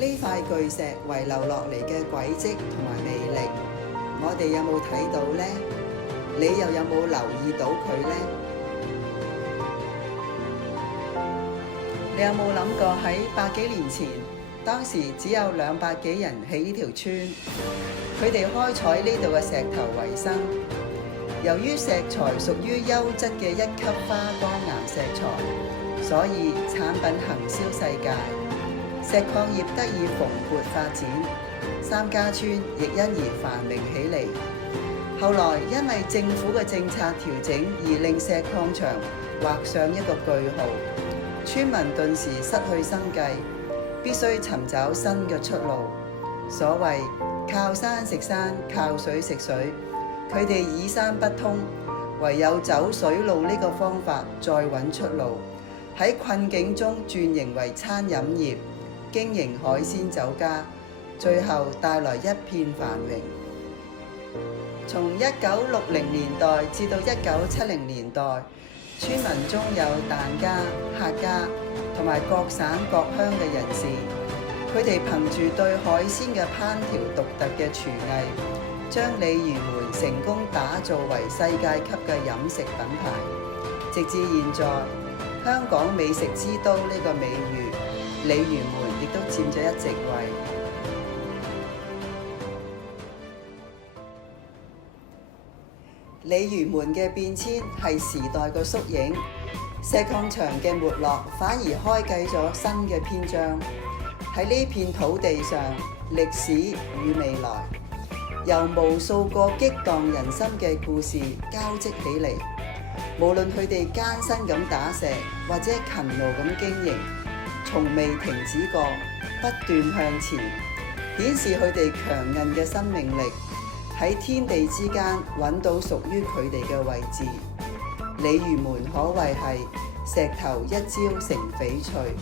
呢塊巨石遺留落嚟嘅軌跡同埋魅力，我哋有冇睇到呢？你又有冇留意到佢呢？你有冇諗過喺100幾年前，當時只有200幾人喺呢條村，佢哋開採呢度嘅石頭為生。由於石材屬於優質嘅1級花崗岩石材，所以產品行銷世界，石礦業得以蓬勃發展，三家村亦因而繁榮起嚟。後來因為政府嘅政策調整而令石礦場畫上一個句號，村民頓時失去生計，必須尋找新嘅出路。所謂靠山食山，靠水食水，佢哋以山不通，唯有走水路呢個方法再揾出路。喺困境中轉型為餐飲業，經營海鮮酒家，最後帶來一片繁榮。從1960年代至到1970年代，村民中有疍家、客家同埋各省各鄉嘅人士，佢哋憑住對海鮮嘅烹調獨特嘅廚藝，將鯉魚門成功打造為世界級嘅飲食品牌。直至現在，香港美食之都呢個美譽，鯉魚門亦都佔咗一席位。鯉魚門嘅變遷係時代嘅縮影，石礦場嘅沒落反而開啟咗新嘅篇章。喺呢片土地上，歷史與未來由無數個激盪人心嘅故事交織起嚟。無論佢哋艱辛咁打石，或者勤勞咁經營，從未停止過，不斷向前，顯示佢哋強韌嘅生命力，喺天地之間揾到屬於佢哋嘅位置。鯉魚門可謂係石頭一朝成翡翠。